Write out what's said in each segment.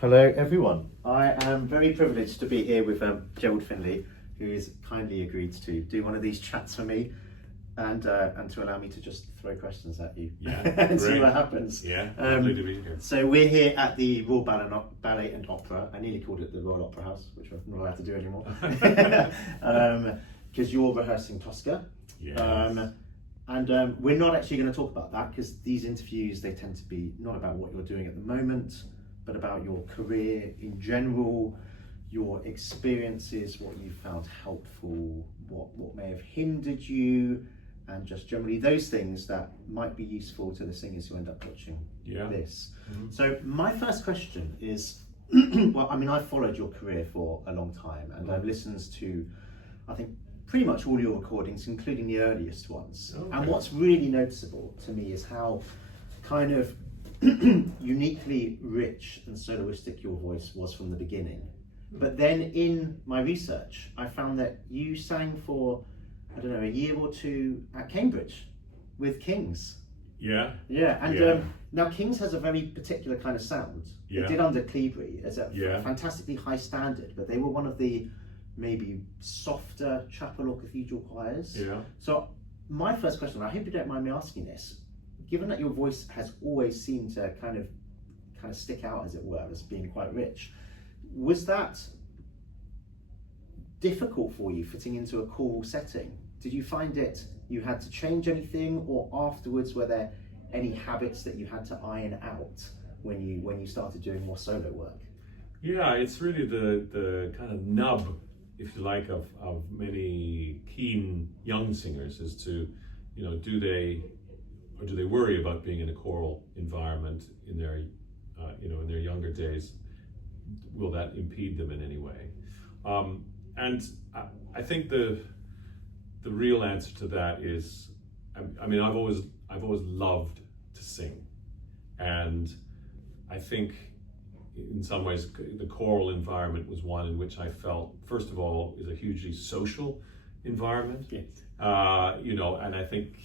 Hello everyone. I am very privileged to be here with Gerald Finley, who has kindly agreed to do one of these chats for me and to allow me to just throw questions at you and see what happens. Yeah, lovely to be here. So we're here at the Royal Ballet and Opera. I nearly called it the Royal Opera House, which I'm not allowed to do anymore. Because you're rehearsing Tosca. Yes. And we're not actually going to talk about that, because these interviews, they tend to be not about what you're doing at the moment, but about your career in general, your experiences, what you found helpful, what may have hindered you, and just generally those things that might be useful to the singers who end up watching this. Mm-hmm. So my first question is, well, I mean, I've followed your career for a long time, and I've listened to, I think, pretty much all your recordings, including the earliest ones. Okay. And what's really noticeable to me is how kind of uniquely rich and soloistic your voice was from the beginning. But then in my research, I found that you sang for, I don't know, a year or two at Cambridge with King's. Yeah. Yeah, and now King's has a very particular kind of sound. Yeah. It did under Cleobury as a Yeah. fantastically high standard, but they were one of the maybe softer chapel or cathedral choirs. Yeah. So my first question, I hope you don't mind me asking this, given that your voice has always seemed to kind of stick out, as it were, as being quite rich, was that difficult for you fitting into a choral setting? Did you find it you had to change anything, or afterwards were there any habits that you had to iron out when you started doing more solo work? Yeah, it's really the kind of nub, if you like, of many keen young singers is to, do they worry about being in a choral environment in their, in their younger days? Will that impede them in any way? And I think the real answer to that is, I mean, I've always loved to sing, and I think in some ways the choral environment was one in which I felt, first of all, is a hugely social environment. Yes. And I think,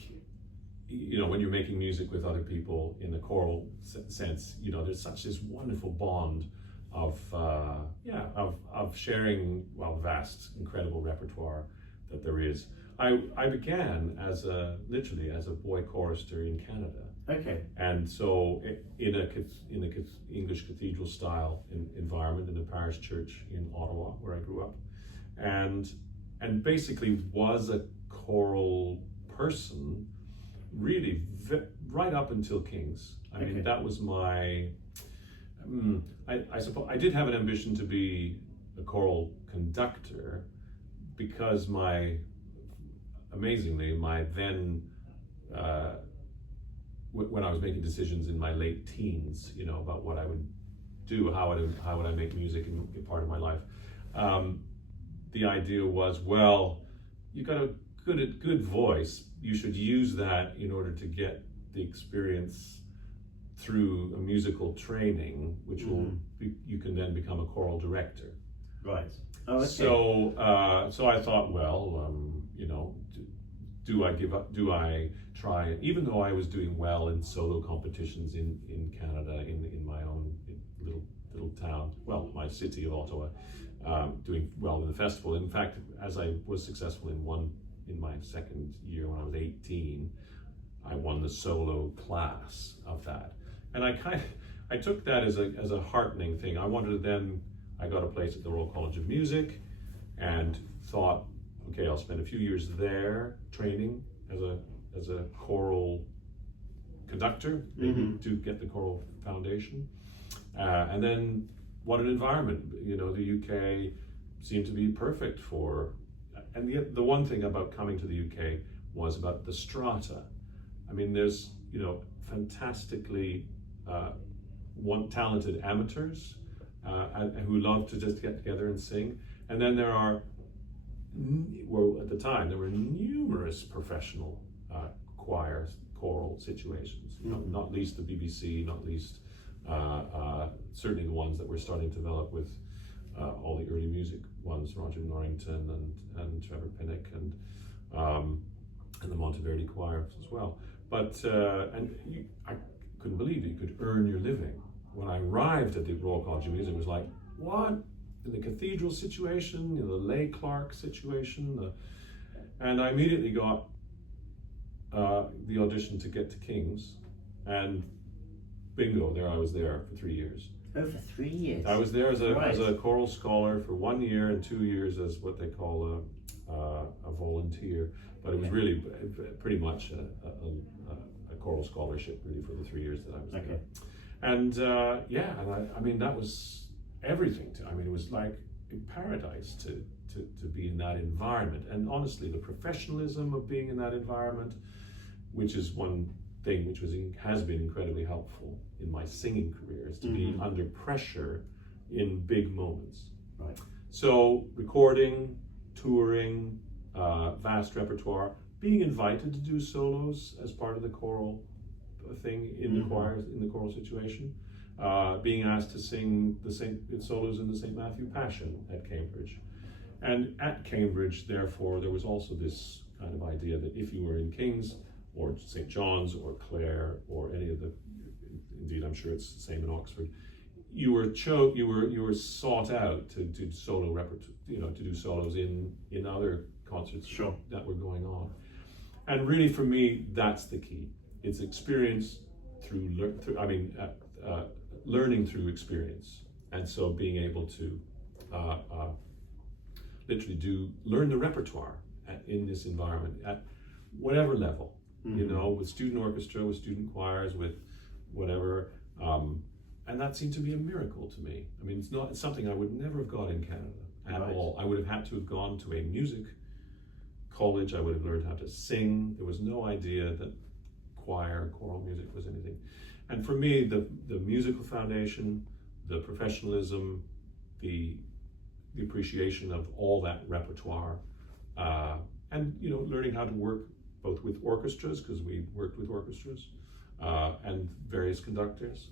when you're making music with other people in a choral sense, there's such this wonderful bond of sharing, vast, incredible repertoire that there is. I began literally as a boy chorister in Canada. Okay. And so in a English cathedral style environment in a parish church in Ottawa, where I grew up, and basically was a choral person really right up until King's. I mean, that was my, I suppose I did have an ambition to be a choral conductor, because amazingly, my then, when I was making decisions in my late teens, about what I would do, how would I make music in part of my life, the idea was, well, you've got a good voice, you should use that in order to get the experience through a musical training, which you can then become a choral director. Right. Oh, okay. So I thought, well, do I give up? Do I try? Even though I was doing well in solo competitions in Canada, in my own little town, well, my city of Ottawa, doing well in the festival. In fact, as I was successful in my second year when I was 18, I won the solo class of that, and I took that as a heartening thing. I got a place at the Royal College of Music, and thought, okay, I'll spend a few years there training as a choral conductor, maybe to get the choral foundation. And then what an environment, the UK seemed to be perfect for, and the one thing about coming to the UK was about the strata. I mean, there's, fantastically talented amateurs who love to just get together and sing. And then there are, at the time, there were numerous professional choral situations, not least the BBC, not least certainly the ones that we're starting to develop with all the early music ones, Roger Norrington and Trevor Pinnock and the Monteverdi choir as well. But I couldn't believe you could earn your living when I arrived at the Royal College of Music, it was like, what? In the cathedral situation, the lay clerk situation, and I immediately got the audition to get to King's, and bingo, there I was there for 3 years. Oh, for 3 years. I was there as a Right. choral scholar for 1 year and 2 years as what they call a volunteer, but it was really pretty much a choral scholarship really for the 3 years that I was there. And I mean that was everything. It was like paradise to be in that environment, and honestly, the professionalism of being in that environment, which is one thing which has been incredibly helpful in my singing career, is to be under pressure in big moments. Right. So recording, touring, vast repertoire, being invited to do solos as part of the choral thing in the choirs, in the choral situation, being asked to sing the solos in the St. Matthew Passion at Cambridge. And at Cambridge, therefore, there was also this kind of idea that if you were in King's or St. John's or Clare or any of the, indeed I'm sure it's the same in Oxford, you were sought out to do solo repertoire, to do solos in other concerts that were going on. And really, for me, that's the key. It's experience learning through experience, and so being able to literally learn the repertoire in this environment at whatever level, with student orchestra, with student choirs, with whatever, and that seemed to be a miracle to me. I mean, it's something I would never have got in Canada at all. I would have had to have gone to a music college. I would have learned how to sing. There was no idea that choral music was anything. And for me, the musical foundation, the professionalism, the appreciation of all that repertoire, and learning how to work both with orchestras, because we worked with orchestras, and various conductors.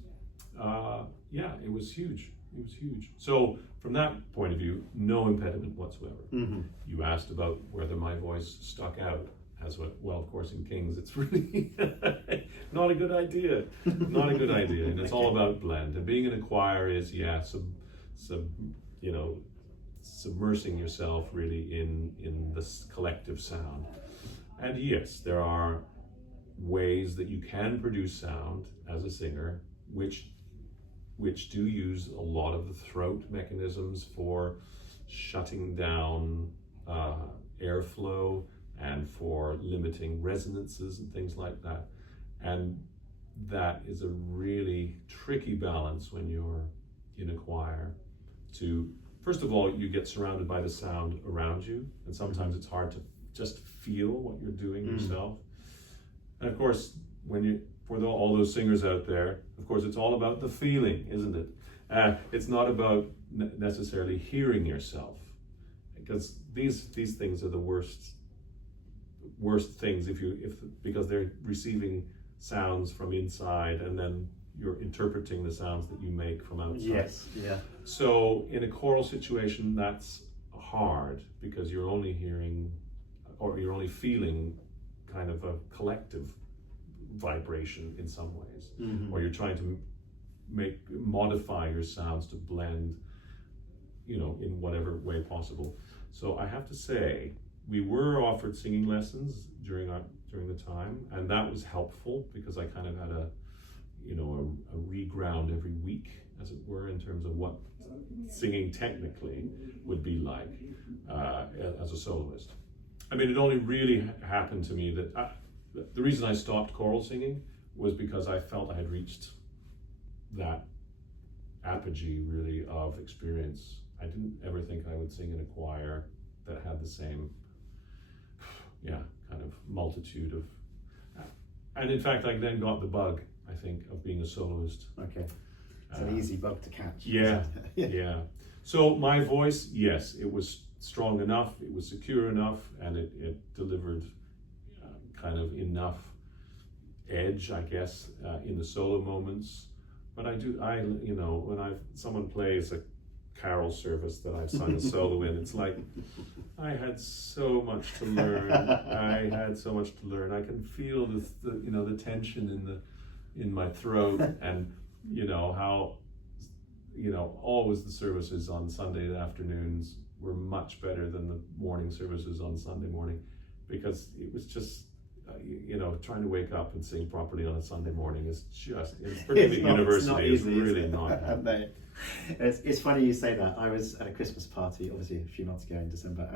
It was huge. It was huge. So from that point of view, no impediment whatsoever. You asked about whether my voice stuck out. Well, of course, in King's, it's really not a good idea. Not a good idea. And it's all about blend. And being in a choir is, submersing yourself really in this collective sound. And yes, there are ways that you can produce sound as a singer, which do use a lot of the throat mechanisms for shutting down airflow and for limiting resonances and things like that. And that is a really tricky balance when you're in a choir. First of all, you get surrounded by the sound around you, and sometimes it's hard to just feel what you're doing yourself. And of course, for all those singers out there, of course, it's all about the feeling, isn't it? It's not about necessarily hearing yourself, because these things are the worst things because they're receiving sounds from inside, and then you're interpreting the sounds that you make from outside. Yes, yeah. So in a choral situation, that's hard, because you're only hearing, or you're only feeling kind of a collective vibration in some ways, or you're trying to modify your sounds to blend, in whatever way possible. So I have to say, we were offered singing lessons during the time, and that was helpful, because I kind of had a reground every week, as it were, in terms of what singing technically would be like as a soloist. I mean, it only really happened to me that the reason I stopped choral singing was because I felt I had reached that apogee really of experience. I didn't ever think I would sing in a choir that had the same kind of multitude of, and in fact I then got the bug, I think, of being a soloist. Okay, it's an easy bug to catch. Yeah. So my voice, yes, it was strong enough, it was secure enough, and it delivered kind of enough edge, I guess, in the solo moments. But when someone plays a carol service that I've sung a solo in, it's like, I had so much to learn. I can feel the tension in my throat, and you know, how, you know, always the services on Sunday afternoons were much better than the morning services on Sunday morning, because it was just, you know, trying to wake up and sing properly on a Sunday morning is just, particularly at university, is really not happening. No. It's funny you say that. I was at a Christmas party, obviously a few months ago in December,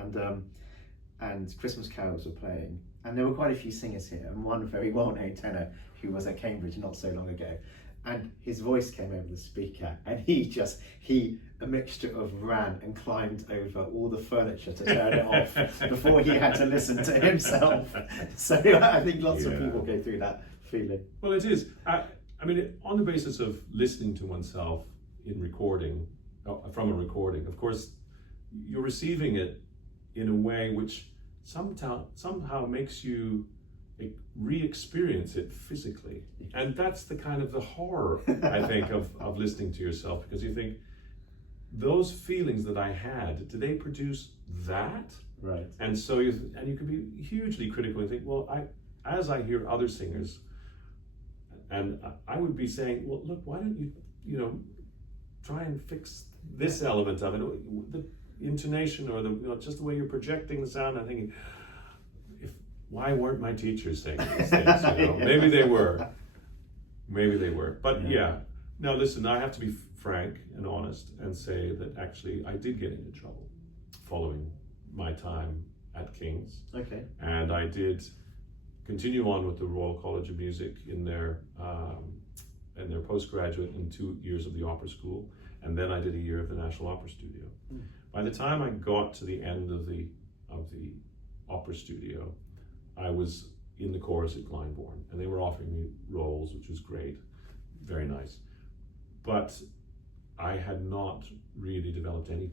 and Christmas carols were playing, and there were quite a few singers here, and one very well-known tenor who was at Cambridge not so long ago, and his voice came over the speaker, and he a mixture of ran and climbed over all the furniture to turn it off before he had to listen to himself. So I think lots of people go through that feeling. Well, it is. I mean, on the basis of listening to oneself in recording, from a recording, of course, you're receiving it in a way which somehow makes you re-experience it physically. And that's the kind of the horror, I think, of listening to yourself, because you think, those feelings that I had, do they produce that? Right. And so you can be hugely critical and think, well, as I hear other singers, and I would be saying, well, look, why don't you know, try and fix this element of it, the intonation, or the, you know, just the way you're projecting the sound. I'm thinking, why weren't my teachers saying these things? You know? Maybe they were. But yeah. Now listen, I have to be frank and honest and say that actually I did get into trouble following my time at King's. Okay. And I did continue on with the Royal College of Music in their postgraduate and 2 years of the opera school, and then I did a year of the National Opera Studio. By the time I got to the end of the opera studio, I was in the chorus at Glyndebourne, and they were offering me roles, which was great, very nice. But I had not really developed any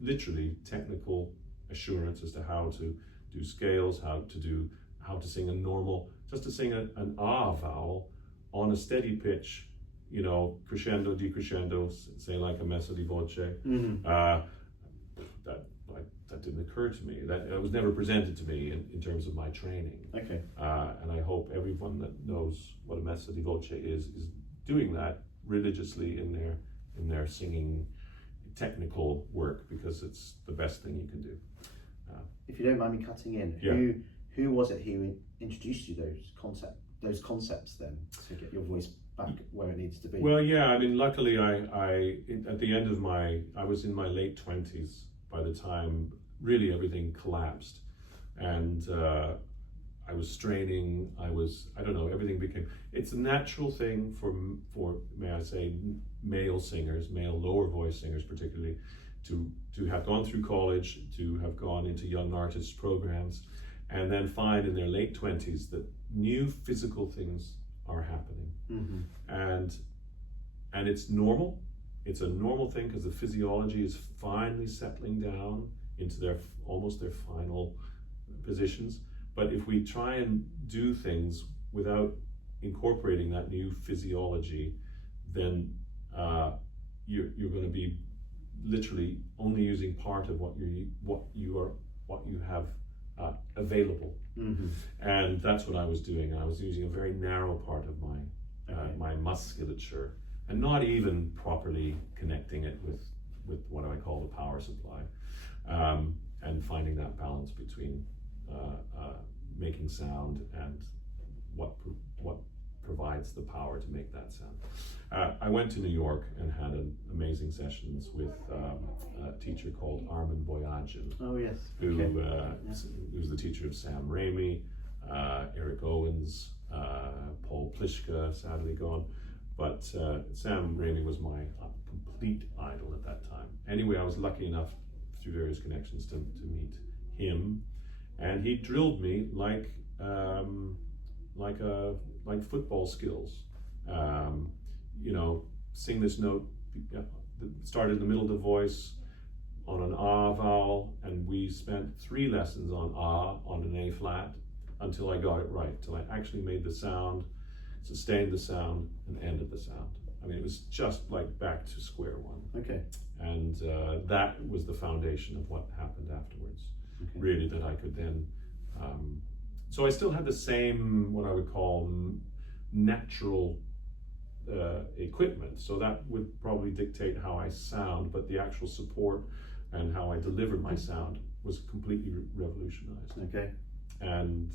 literally technical assurance as to how to do scales, how to sing a normal, just to sing an ah vowel on a steady pitch, you know, crescendo, decrescendo, say like a messa di voce. That didn't occur to me. That was never presented to me in terms of my training. Okay. And I hope everyone that knows what a messa di voce is doing that religiously in their singing technical work, because it's the best thing you can do. If you don't mind me cutting in, who was it who introduced you those concepts then to get your voice back where it needs to be? Well, yeah, I mean, luckily I at the end of I was in my late 20s by the time really everything collapsed, and I was straining, I don't know, everything became, it's a natural thing for may I say, male singers, male lower voice singers particularly, to have gone through college, to have gone into young artists programs, and then find in their late 20s that new physical things are happening. And it's normal. It's a normal thing, because the physiology is finally settling down into almost their final positions. But if we try and do things without incorporating that new physiology, then you're going to be literally only using part of what you have available. And that's what I was doing. I was using a very narrow part of my musculature, and not even properly connecting it with what I call the power supply, and finding that balance between making sound and what provides the power to make that sound. I went to New York and had amazing sessions with a teacher called Armin Boyadjian. Oh yes. Who was the teacher of Sam Raimi, Eric Owens, Paul Pliszka, sadly gone. But Sam Raimi was my complete idol at that time. Anyway, I was lucky enough through various connections to meet him, and he drilled me like football skills. You know, sing this note, start in the middle of the voice on an ah vowel, and we spent 3 lessons on ah on an A flat until I got it right, till I actually made the sound, sustained the sound, and ended the sound. I mean, it was just like back to square one. Okay. And that was the foundation of what happened afterwards. Really, that I could then, so I still had the same, what I would call natural equipment, so that would probably dictate how I sound, but the actual support and how I delivered my sound was completely revolutionized. Okay. And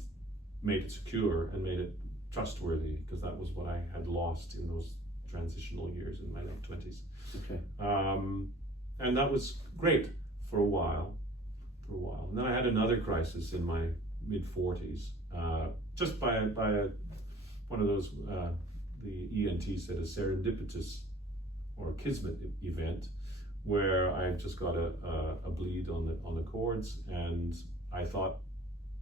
made it secure and made it trustworthy, because that was what I had lost in those transitional years in my late 20s. Okay. And that was great for a while. And then I had another crisis in my mid 40s, just by one of those, the ENT said, a serendipitous or kismet event, where I just got a bleed on the cords, and I thought,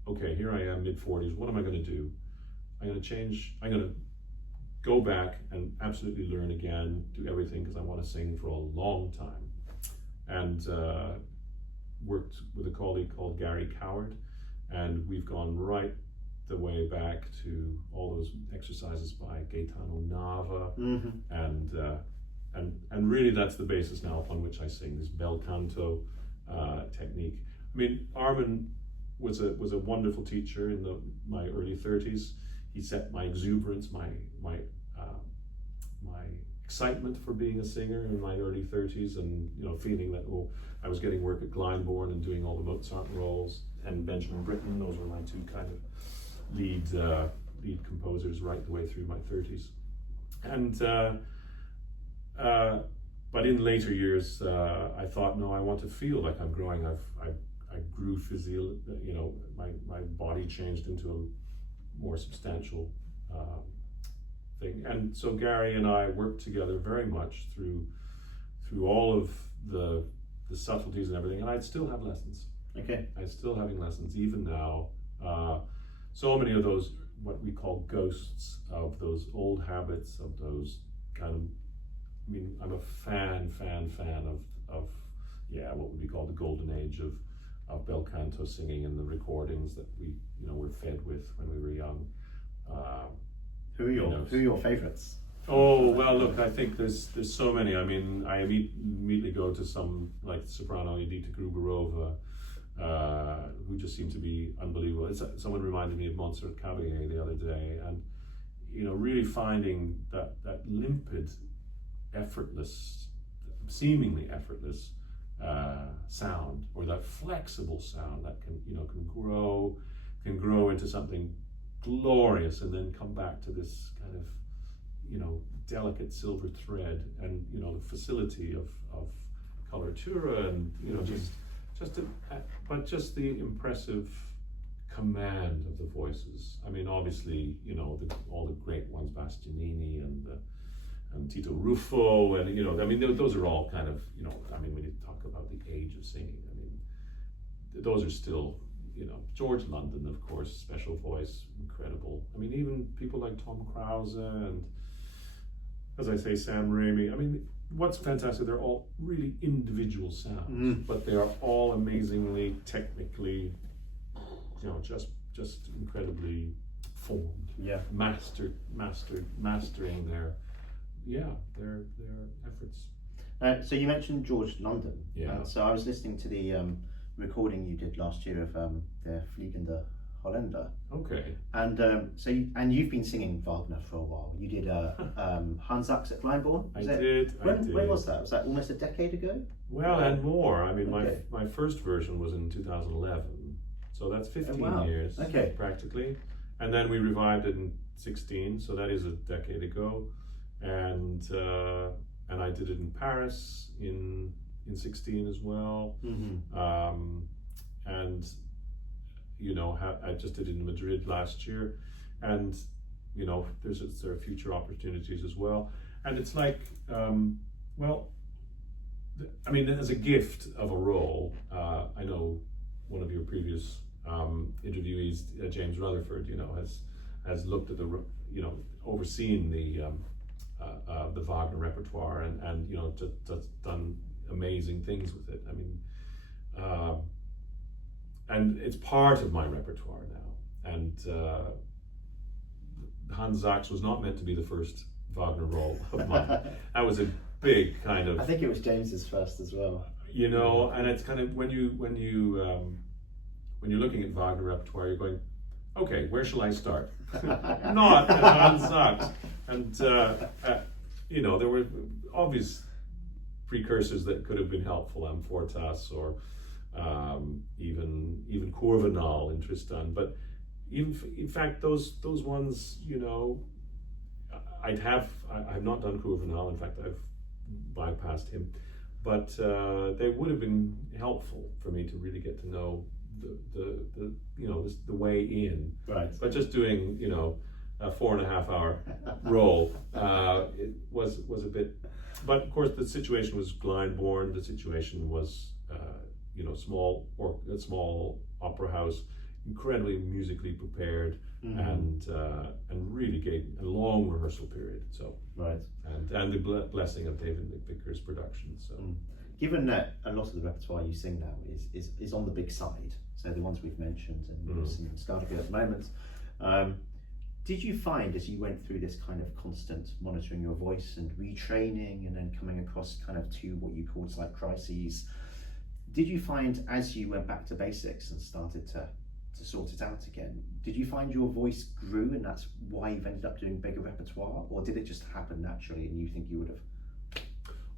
okay, here I am, mid 40s. What am I going to do? I'm going to change. I'm going to go back and absolutely learn again, do everything, because I want to sing for a long time. And worked with a colleague called Gerry, and we've gone right the way back to all those exercises by Gaetano Nava, and really that's the basis now upon which I sing, this bel canto technique. I mean, Armin was a wonderful teacher in my early 30s. He set my exuberance, my excitement for being a singer in my early 30s, and feeling that I was getting work at Glyndebourne and doing all the Mozart roles, and Benjamin Britten. Those were my two kind of lead composers right the way through my 30s. And but in later years, I thought, no, I want to feel like I'm growing. I grew my body changed into a more substantial thing. And so Gerry and I worked together very much through all of the subtleties and everything, and I'd still have lessons. Okay. I'm still having lessons even now. So many of those, what we call ghosts of those old habits, of those kind of, I mean, I'm a fan of what would be called the golden age of bel canto singing, and the recordings that we were fed with when we were young. Who are your favorites? Oh, well, look, I think there's so many. I mean, I immediately go to some like soprano Edita Gruberova, who just seem to be unbelievable. Someone reminded me of Montserrat Caballé the other day, and really finding that limpid, effortless, seemingly effortless sound, or that flexible sound that can grow into something glorious, and then come back to this kind of delicate silver thread, and the facility of coloratura, and just the impressive command of the voices. I mean, obviously, all the great ones, Bastianini and Tito Ruffo, and I mean, those are all kind of, I mean, when you talk about the age of singing, I mean, those are still, George London, of course, special voice, incredible. I mean, even people like Tom Krause and, as I say, Sam Raimi. I mean, what's fantastic, they're all really individual sounds, but they are all amazingly, technically, just incredibly formed. Yeah. Mastering their efforts. So you mentioned George London. Yeah. So I was listening to the recording you did last year of the Fliegende Holländer. Okay. And you've been singing Wagner for a while. You did Hans Sachs at Glyndebourne. I did. When was that? Was that almost a decade ago? Well, and more. I mean, Okay. my first version was in 2011, so that's 15 wow. years, Okay. practically. And then we revived it in 16, so that is a decade ago. And I did it in Paris in 16 as well. And I just did it in Madrid last year, and there are future opportunities as well. And it's like, I mean, as a gift of a role, I know one of your previous interviewees, James Rutherford, has looked at overseen the Wagner repertoire, and just done amazing things with it. I mean, and it's part of my repertoire now. And Hans Sachs was not meant to be the first Wagner role of mine. That was a big kind of. I think it was James's first as well. And it's kind of when you're looking at Wagner repertoire, you're going, okay, where shall I start? Not at Hans Sachs. And you know, there were obvious precursors that could have been helpful, Amfortas or even Corvinal in Tristan, but in fact those ones, you know, I've not done Corvinal. In fact, I've bypassed him, but they would have been helpful for me to really get to know the you know, the way in. Right. But just doing, you know, a 4.5 hour role, it was a bit. But of course, the situation was Glyndebourne. The situation was, you know, a small opera house, incredibly musically prepared, and really gave a long rehearsal period. So right, and the blessing of David McVicker's production. So, given that a lot of the repertoire you sing now is on the big side, so the ones we've mentioned and you're singing Scarnecchia at the moment. Did you find, as you went through this kind of constant monitoring your voice and retraining and then coming across kind of to what you called slight crises, did you find as you went back to basics and started to sort it out again, did you find your voice grew and that's why you've ended up doing bigger repertoire, or did it just happen naturally and you think you would have?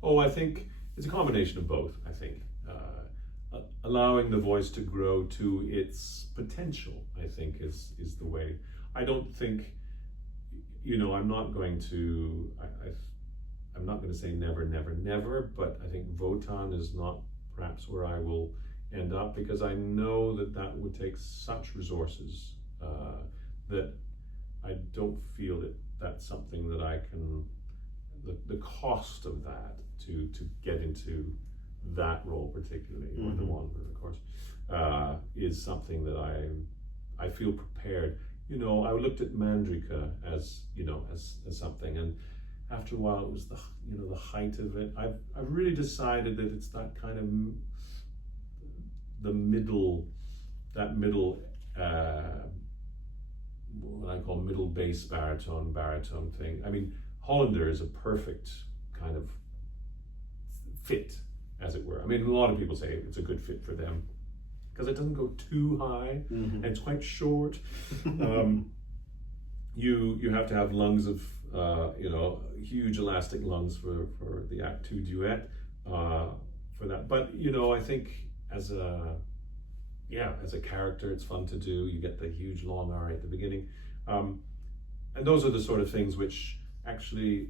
Oh, I think it's a combination of both, I think. Allowing the voice to grow to its potential, I think, is the way. I don't think, you know, I'm not going to say never, never, never, but I think Wotan is not perhaps where I will end up, because I know that would take such resources that I don't feel that that's something that I can, the cost of that to get into that role particularly, or the one, of course, is something that I feel prepared. You know, I looked at Mandrika as, you know, as something, and after a while it was the height of it. I've really decided that it's that kind of that middle what I call middle bass baritone thing. I mean, Hollander is a perfect kind of fit, as it were. I mean, a lot of people say it's a good fit for them because it doesn't go too high and it's quite short. You have to have lungs of you know, huge elastic lungs for the Act 2 duet for that. But you know, I think as a character, it's fun to do. You get the huge long aria at the beginning, and those are the sort of things which actually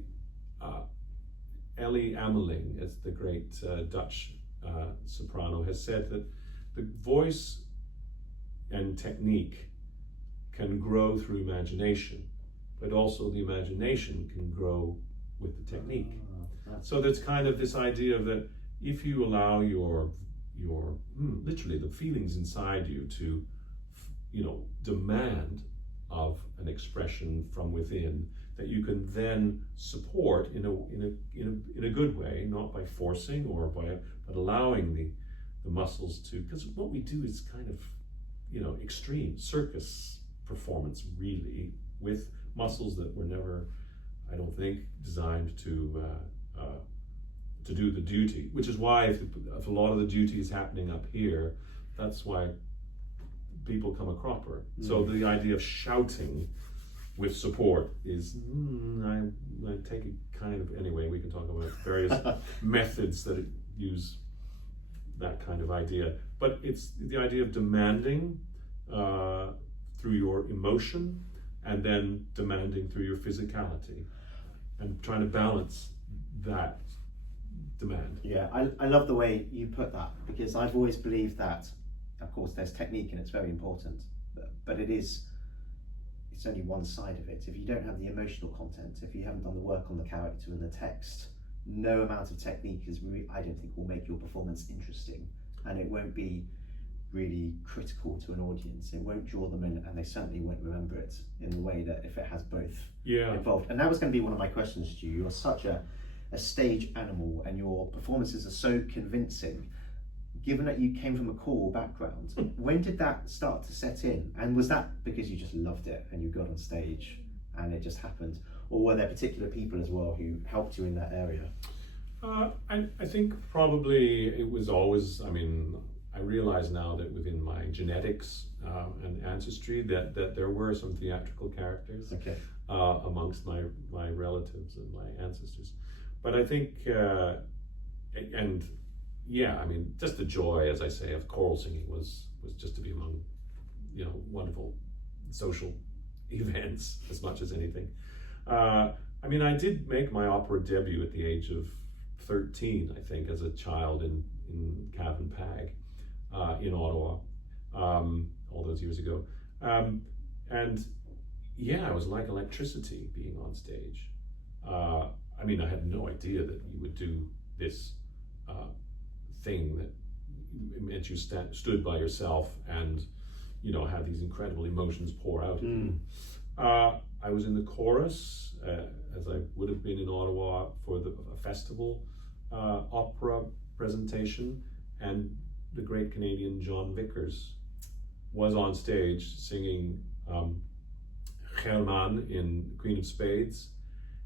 Ellie Ameling, as the great Dutch soprano, has said that the voice and technique can grow through imagination, but also the imagination can grow with the technique. So that's kind of this idea that if you allow your literally the feelings inside you to, you know, demand of an expression from within, that you can then support in a good way, not by forcing but allowing the muscles to, because what we do is kind of, you know, extreme circus performance, really, with muscles that were never, I don't think, designed to do the duty, which is why if a lot of the duty is happening up here, that's why people come a cropper. So the idea of shouting with support is, I take it kind of, anyway, we can talk about various methods that use that kind of idea, but it's the idea of demanding through your emotion and then demanding through your physicality and trying to balance that demand. Yeah, I love the way you put that, because I've always believed that, of course, there's technique and it's very important, but it's only one side of it. If you don't have the emotional content, if you haven't done the work on the character and the text, no amount of technique I don't think will make your performance interesting, and it won't be really critical to an audience. It won't draw them in, and they certainly won't remember it in the way that if it has both involved. And that was going to be one of my questions to you. You're such a stage animal, and your performances are so convincing. Given that you came from a choral background, when did that start to set in? And was that because you just loved it and you got on stage and it just happened? Or were there particular people as well who helped you in that area? I think probably it was always, I mean, I realize now that within my genetics and ancestry that there were some theatrical characters. Okay. amongst my relatives and my ancestors. But I think, and yeah, I mean, just the joy, as I say, of choral singing was just to be among, wonderful social events as much as anything. I mean, I did make my opera debut at the age of 13, I think, as a child in Cavan Pag in Ottawa, all those years ago. And yeah, it was like electricity being on stage. I mean, I had no idea that you would do this thing that meant you stood by yourself and, had these incredible emotions pour out of you. I was in the chorus, as I would have been in Ottawa for a festival opera presentation, and the great Canadian John Vickers was on stage singing German in Queen of Spades.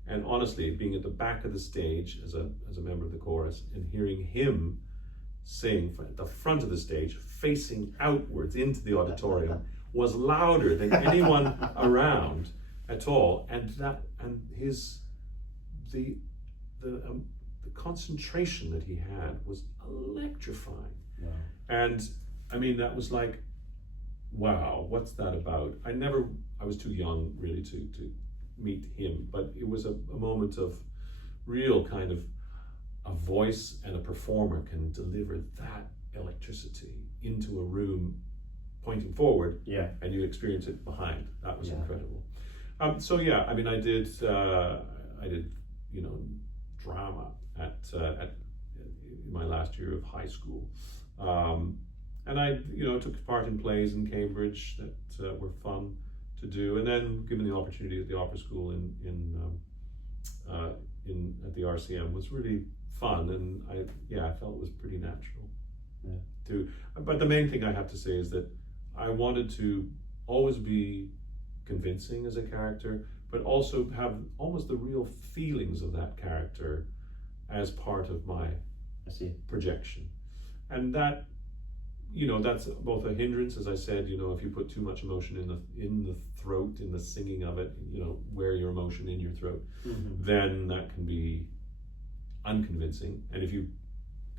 And honestly, being at the back of the stage as a member of the chorus and hearing him sing at the front of the stage, facing outwards into the auditorium, was louder than anyone around at all. And the concentration that he had was electrifying. Wow. And I mean, that was like, wow, what's that about? I was too young really to meet him, but it was a moment of real kind of a voice, and a performer can deliver that electricity into a room pointing forward, and you experience it behind. That was incredible. So yeah, I mean, I did drama at my last year of high school, and I took part in plays in Cambridge that were fun to do, and then given the opportunity at the opera school at the RCM was really fun, and I felt it was pretty natural too. But the main thing I have to say is that I wanted to always be convincing as a character, but also have almost the real feelings of that character as part of my projection. And that, that's both a hindrance, as I said, if you put too much emotion in the throat, in the singing of it, wear your emotion in your throat, then that can be unconvincing. And if you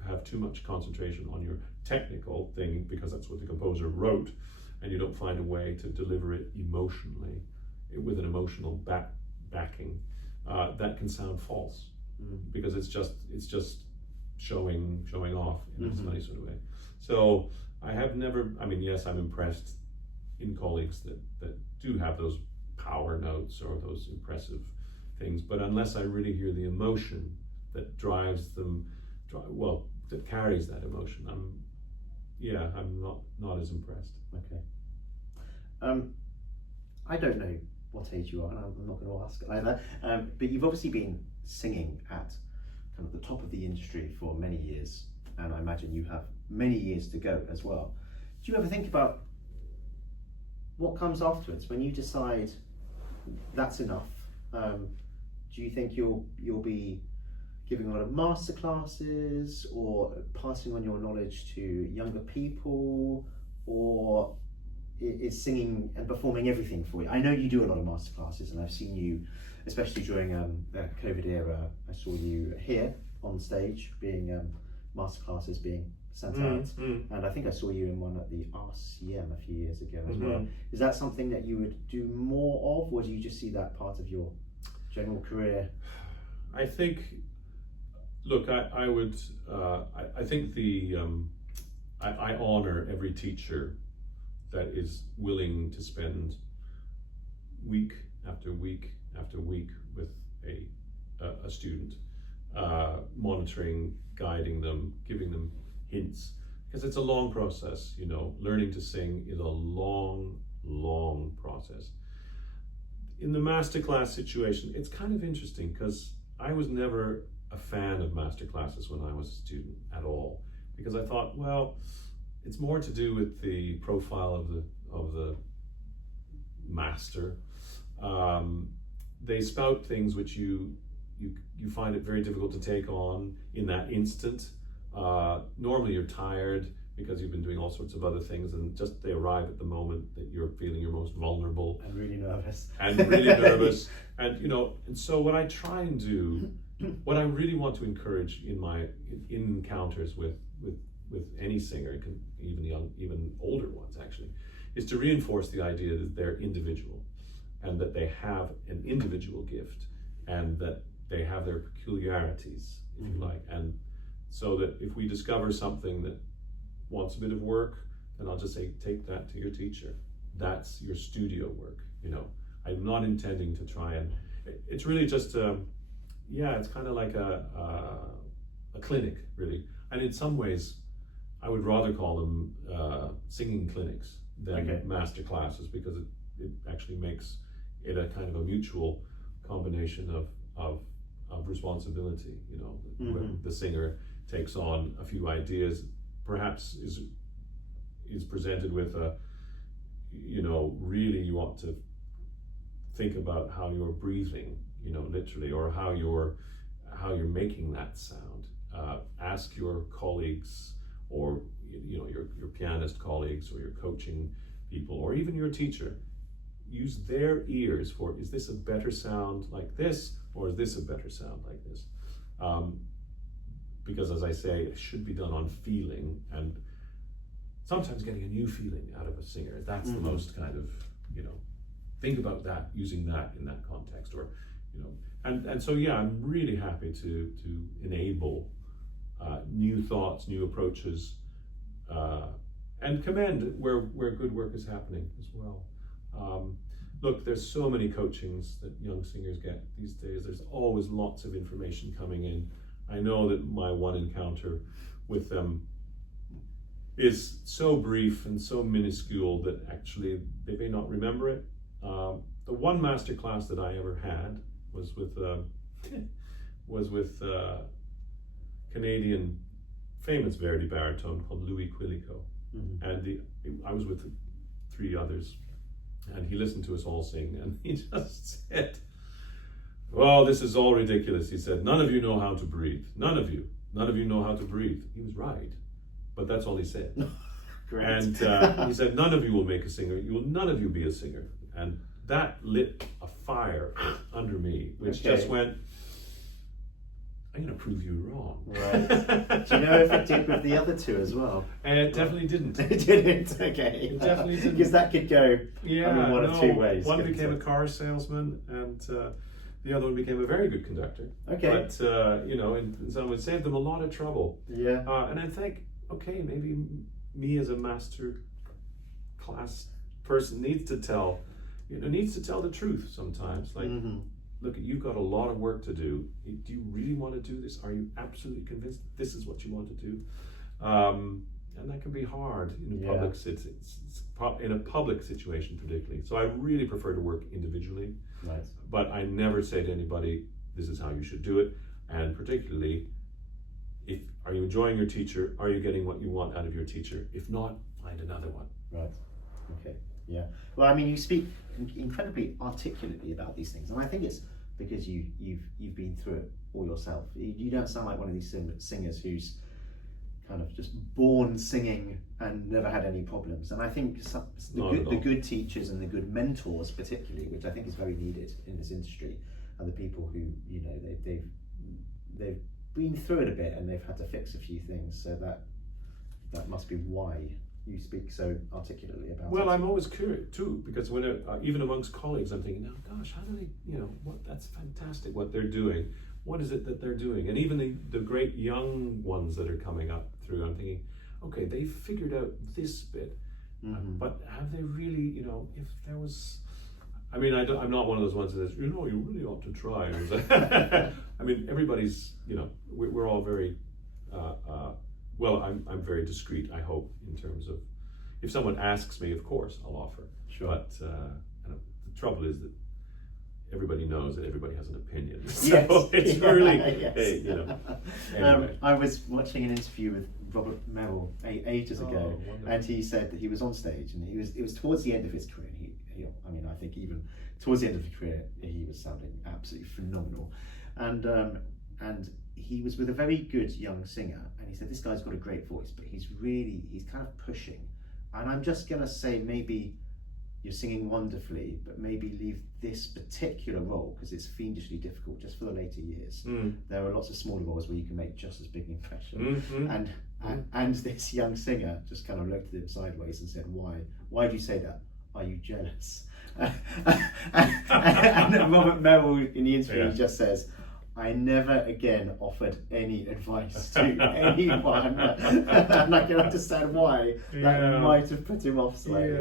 have too much concentration on your technical thing, because that's what the composer wrote, and you don't find a way to deliver it emotionally, with an emotional backing, that can sound false, because it's just showing off in a funny sort of way. So I have never, I mean, yes, I'm impressed in colleagues that do have those power notes or those impressive things, but unless I really hear the emotion that drives them, that carries that emotion, I'm not as impressed. Okay. I don't know what age you are, and I'm not going to ask either, but you've obviously been singing at kind of the top of the industry for many years, and I imagine you have many years to go as well. Do you ever think about what comes afterwards when you decide that's enough? Do you think you'll be giving a lot of master classes or passing on your knowledge to younger people, or is singing and performing everything for you? I know you do a lot of master classes, and I've seen you, especially during the COVID era, I saw you here on stage being master classes being sent out, and I think I saw you in one at the RCM a few years ago as well. Is that something that you would do more of, or do you just see that part of your general career? I think, look, I would, I think I honor every teacher that is willing to spend week after week after week with a student, monitoring, guiding them, giving them hints, because it's a long process. Learning to sing is a long process. In the masterclass situation, it's kind of interesting, because I was never a fan of masterclasses when I was a student at all, because I thought, well, it's more to do with the profile of the master. They spout things which you find it very difficult to take on in that instant. Normally you're tired, because you've been doing all sorts of other things, and just they arrive at the moment that you're feeling your most vulnerable and really nervous. and really nervous. And and so what I try and do, what I really want to encourage in my encounters with any singer, even older ones actually, is to reinforce the idea that they're individual, and that they have an individual gift, and that they have their peculiarities, if you like. And so that if we discover something that wants a bit of work, then I'll just say, take that to your teacher. That's your studio work. I'm not intending to try and, it's really just it's kind of like a clinic, really. And in some ways, I would rather call them singing clinics than master classes, because it actually makes it a kind of a mutual combination of responsibility. When the singer takes on a few ideas, perhaps is presented with really you ought to think about how you're breathing, literally, or how you're making that sound. Ask your colleagues, or your pianist colleagues, or your coaching people, or even your teacher. Use their ears for, is this a better sound like this, or is this a better sound like this? Because as I say, it should be done on feeling, and sometimes getting a new feeling out of a singer. That's the most kind of, think about that, using that in that context, or, and so I'm really happy to enable new thoughts, new approaches, and commend where good work is happening as well. Look, there's so many coachings that young singers get these days. There's always lots of information coming in. I know that my one encounter with them is so brief and so minuscule that actually they may not remember it. The one master class that I ever had was with Canadian famous Verdi baritone called Louis Quilico, and I was with 3 others, and he listened to us all sing, and he just said, "Well, this is all ridiculous." He said, "None of you know how to breathe. None of you know how to breathe." He was right, but that's all he said. And he said, "None of you will make a singer. None of you be a singer." And that lit a fire under me, which just went, I'm going to prove you wrong. Right. Do you know if it did with the other 2 as well? It definitely didn't. It didn't. Okay. It definitely didn't. Because that could go one of 2 ways. One became a car salesman, and the other one became a very good conductor. Okay. But in some ways, saved them a lot of trouble. Yeah. And I think, okay, maybe me as a master class person needs to tell the truth sometimes. Like, look, you've got a lot of work to do. Do you really want to do this? Are you absolutely convinced this is what you want to do? And that can be hard in a public in a public situation, particularly. So I really prefer to work individually. Nice. But I never say to anybody, this is how you should do it. And particularly, are you enjoying your teacher? Are you getting what you want out of your teacher? If not, find another one. Right. Okay. Yeah. Well, I mean, you speak incredibly articulately about these things, and I think it's because you've been through it all yourself. You don't sound like one of these singers who's kind of just born singing and never had any problems. And I think the good teachers and the good mentors, particularly, which I think is very needed in this industry, are the people who they've been through it a bit and they've had to fix a few things. So that must be why you speak so articulately about it. Well, I'm always curious too, because when even amongst colleagues, I'm thinking, oh gosh, how do they, that's fantastic what they're doing. What is it that they're doing? And even the great young ones that are coming up through, I'm thinking, okay, they figured out this bit, but have they really, if there was, I mean, I'm not one of those ones that says, you really ought to try. I mean, everybody's, we're all very, well, I'm very discreet, I hope, in terms of, if someone asks me, of course, I'll offer. Sure. But the trouble is that everybody knows that everybody has an opinion. Yes. So it's really, yes. hey, anyway. I was watching an interview with Robert Merrill ages ago, and he said that he was on stage, and it was towards the end of his career. I think even towards the end of his career, he was sounding absolutely phenomenal, and he was with a very good young singer, and he said, this guy's got a great voice, but he's kind of pushing. And I'm just going to say, maybe you're singing wonderfully, but maybe leave this particular role, because it's fiendishly difficult, just for the later years. There are lots of smaller roles where you can make just as big an impression. And this young singer just kind of looked at him sideways and said, why do you say that? Are you jealous? and Robert Merrill in the interview just says, I never again offered any advice to anyone. And I can understand why that might have put him off slightly.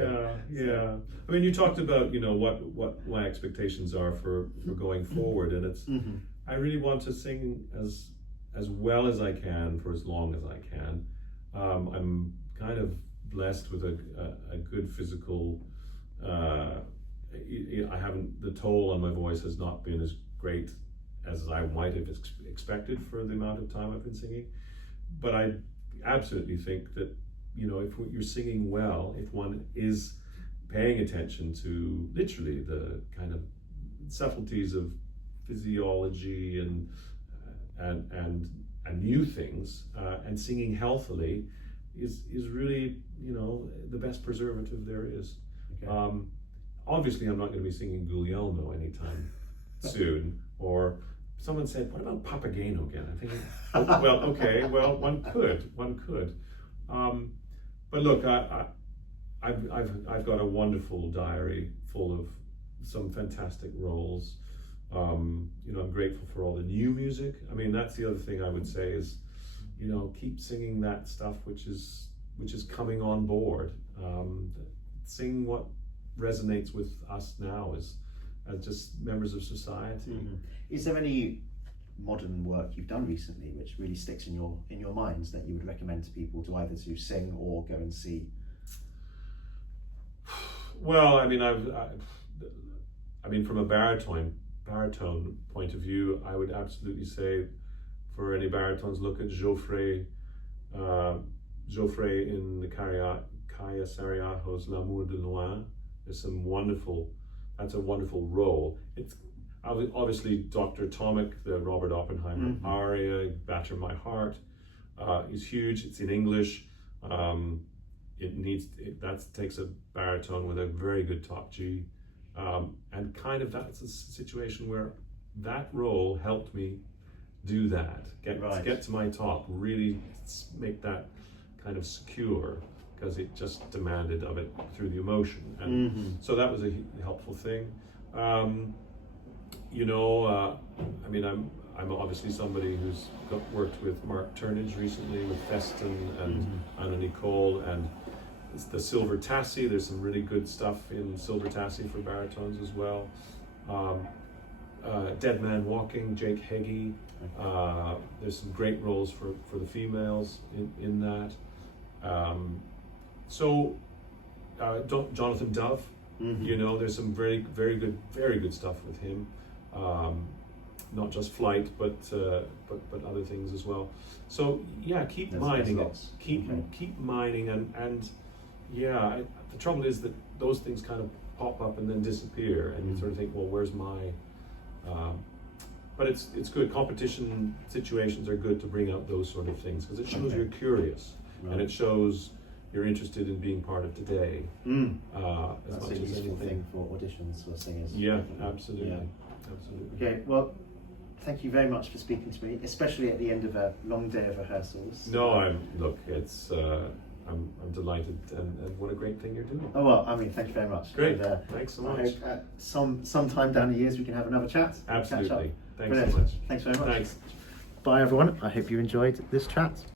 Yeah. I mean, you talked about, you know, what my expectations are for going forward, and it's I really want to sing as well as I can for as long as I can. I'm kind of blessed with a good physical. The toll on my voice has not been as great as I might have expected for the amount of time I've been singing. But I absolutely think that, you know, if you're singing well, if one is paying attention to literally the kind of subtleties of physiology and new things, and singing healthily is really, you know, the best preservative there is. Okay. Obviously, I'm not going to be singing Guglielmo anytime soon. Or someone said, "What about Papageno again?" I'm thinking, oh, well, okay, well, one could. But look, I've got a wonderful diary full of some fantastic roles. You know, I'm grateful for all the new music. I mean, that's the other thing I would say is, you know, keep singing that stuff which is coming on board. Sing what resonates with us now as just members of society. Is there any modern work you've done recently which really sticks in your minds that you would recommend to people to either to sing or go and see? Well, I mean, from a baritone point of view, I would absolutely say for any baritones, look at Geoffrey in the Kaya Sariajo's L'amour de loin. There's that's a wonderful role. It's obviously Dr. Tomic, the Robert Oppenheimer aria, Batter My Heart, is huge. It's in English. That takes a baritone with a very good top G. And kind of that's a situation where that role helped me do that, get to my top, really make that kind of secure, because it just demanded of it through the emotion. And so that was a helpful thing. You know, I mean, I'm obviously somebody who's worked with Mark Turnage recently, with Feston and Anna Nicole, and it's the Silver Tassie. There's some really good stuff in Silver Tassie for baritones as well. Dead Man Walking, Jake Heggie. There's some great roles for the females in that. Jonathan Dove, you know, there's some very good stuff with him. Not just flight, but other things as well. So yeah, keep mining it. Keep mining, and yeah. The trouble is that those things kind of pop up and then disappear, and you sort of think, well, where's my? But it's good. Competition situations are good to bring out those sort of things, because it shows you're curious, and it shows you're interested in being part of today. That's much a as useful anything. thing for auditions for singers. Yeah, absolutely. Okay, well, thank you very much for speaking to me, especially at the end of a long day of rehearsals. No, it's I'm delighted, and what a great thing you're doing. Oh well, I mean, thank you very much. Great, And, thanks so I much. hope sometime down the years we can have another chat. Absolutely. Catch up. Thanks Brilliant. so much. Thanks very much. Thanks. Bye everyone. I hope you enjoyed this chat.